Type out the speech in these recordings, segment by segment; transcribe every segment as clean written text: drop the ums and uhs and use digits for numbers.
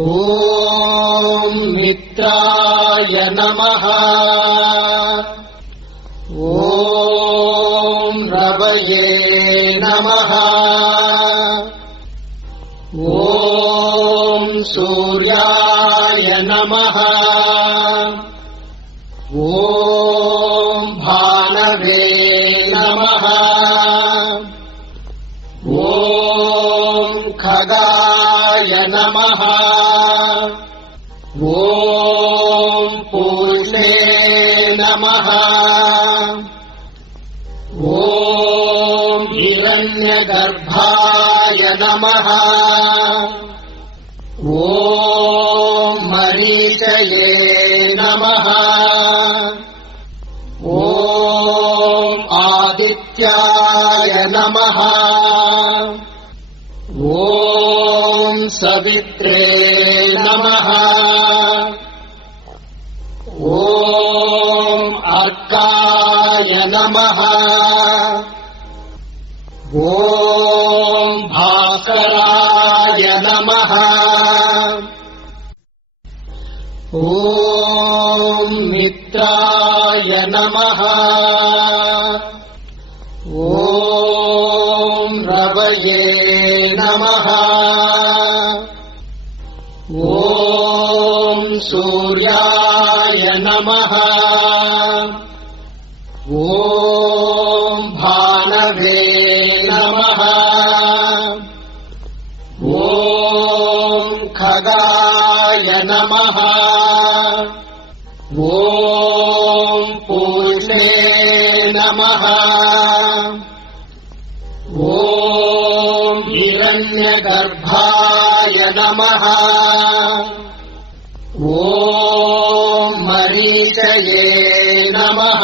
ఓం మిత్రాయ నమః. ఓం రవయే నమః. ఓం సూర్యాయ నమః. ఓం భానవే నమః. ఓం ఖగాయ నమః. ఓం పూర్ణే నమః. ఓం హిరణ్యగర్భాయ నమః. ఓం మరీచయే నమః. ఓం ఆదిత్యాయ నమః. ఓం సవిత్రే నమః. ఓం అర్కాయ నమః. ఓం భాస్కరాయ నమః. ఓం మిత్రాయ నమః. ఓం రవయే నమః. ఓం సూర్యాయ నమః. ఓం భానవే నమః. ఓం ఖగాయ నమః. ఓం పూర్ణే నమః. ఓం హిరణ్యగర్భాయ నమః. ఓం మరీచయే నమః.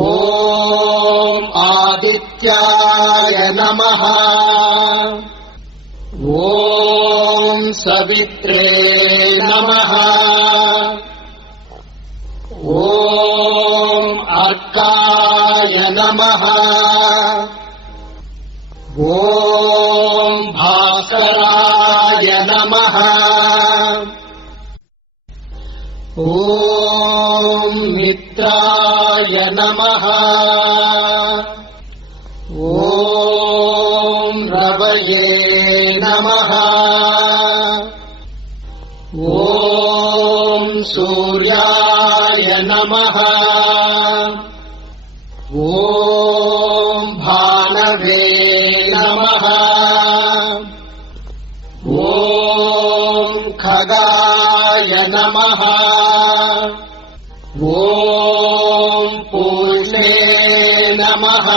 ఓం ఆదిత్యాయ నమః. ఓం సవిత్రే నమః. ఓం అర్కాయ నమః. ఓం భాస్కరాయ నమః. ఓం మిత్రాయ నమః. ఓం రవయే నమః. ఓం సూర్యాయ నమః. ఓం భానవే నమః. ఓం ఖగాయ నమః. ఓం పూర్ణే నమః.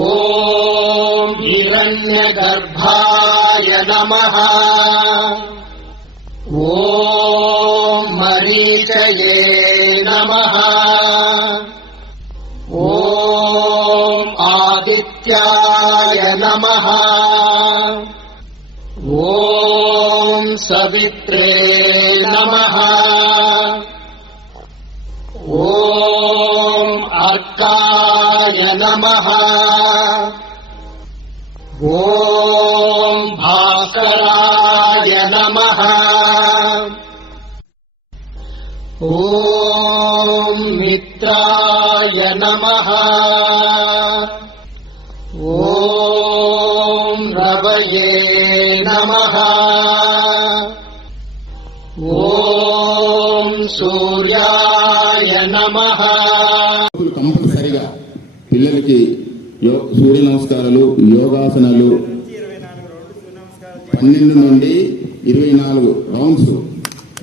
ఓం హిరణ్యగర్భాయ నమః. ఓం మరీచయే నమః. ఓం ఆదిత్యాయ నమః. ఓం సవిత్రే నమః. ఓం అర్కాయ నమః. ఓం భాస్కరాయ నమః. ఓం మిత్రాయ నమః. ఓం రవయే నమః. ఓం సూర్యాయ నమః. కంపల్సరిగా పిల్లలకి సూర్య నమస్కారాలు, యోగాసనాలు 12 నుండి 24 రౌండ్స్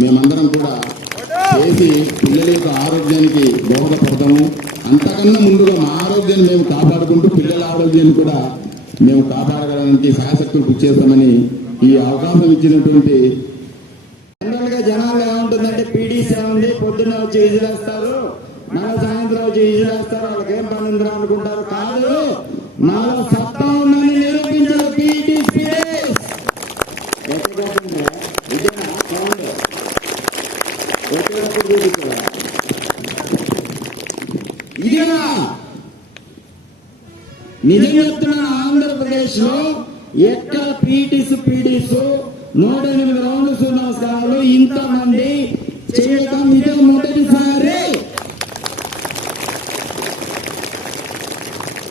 మేమందరం కూడా చేసి పిల్లల యొక్క ఆరోగ్యానికి దోహదపడతాము. అంతకన్నా ముందుగా మా ఆరోగ్యాన్ని మేము కాపాడుకుంటూ పిల్లల ఆరోగ్యాన్ని కూడా మేము కాపాడగలడానికి శాయశక్తులు కృషి చేస్తామని ఈ అవకాశం ఇచ్చినటువంటి జనాలు ఏముంటుందంటే పీడీసీ ఉంది, పొద్దున్న వచ్చి ఈజులేస్తారు, మళ్ళీ సాయంత్రం వచ్చి ఈజులేస్తారు, వాళ్ళకి ఏం పని ఉందిరా అనుకుంటారు. కాదు, నాలో సత్తా ఉందని నిరూపించారు పీడీసీ. ఇదేనా నిజం చెప్తున్నాను. ఆంధ్రప్రదేశ్ లో ఎక్కడ పీటీస్ 108 రౌండ్స్ నమస్కారాలు ఇంతమంది చేయడం ఇదే మొదటిసారి.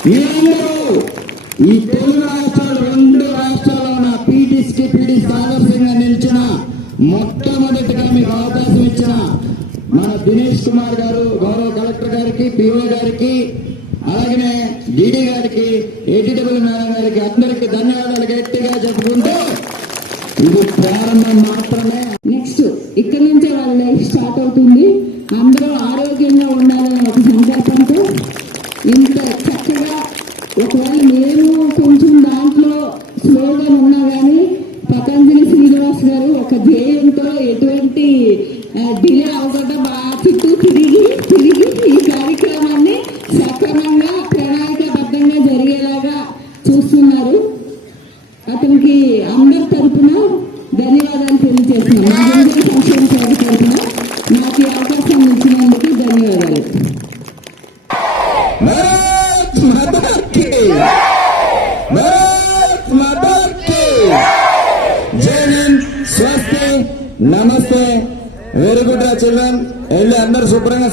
మీరందరూ ఈ తెలుగు రాష్ట్రాలు 2 రాష్ట్రాల్లో ఉన్న పీటీస్ ఆదర్శంగా నిలిచిన మొట్టమొదటిగా మీకు అవకాశం ఇచ్చిన మన దినేష్ కుమార్ గారు, గౌరవ కలెక్టర్ గారికి, పిఓ గారికి, అలాగనే డీడీ గారికి, ఏటీడబ్ల్యూ మేడం గారికి అందరికి ధన్యవాదాలు గట్టిగా చెప్పుకుంటూ ఇది ప్రారంభం మాత్రమే. నెక్స్ట్ ఇక్కడ నుంచే వాళ్ళ లైఫ్ స్టార్ట్ అవుతుంది. అందరూ ఆరోగ్యంగా ఉండాలని ఒక సంకల్పంతో ఇంత చక్కగా, ఒకవేళ మేము కొంచెం దాంట్లో స్లోగా ఉన్నా కానీ పతంజలి శ్రీనివాస్ గారు ఒక ధ్యేయంతో ఎటువంటి డిలే అవ్వకుండా బాగా చుట్టూ తిరిగి ఈ కార్యక్రమాన్ని సక్రమంగా ప్రణాళికాబద్ధంగా జరిగేలాగా చూస్తున్నారు. అతనికి అందరి తరఫున ధన్యవాదాలు తెలియజేస్తున్నాం. మా గిరిజన సంక్షేమ శాఖ తరఫున నాకు ఈ అవకాశం ఇచ్చినందుకు ధన్యవాదాలు. స్వస్తి, నమస్తే, వెరీ గుడ్ రా చిల్డ్రన్. వెళ్ళి అందరు శుభ్రంగా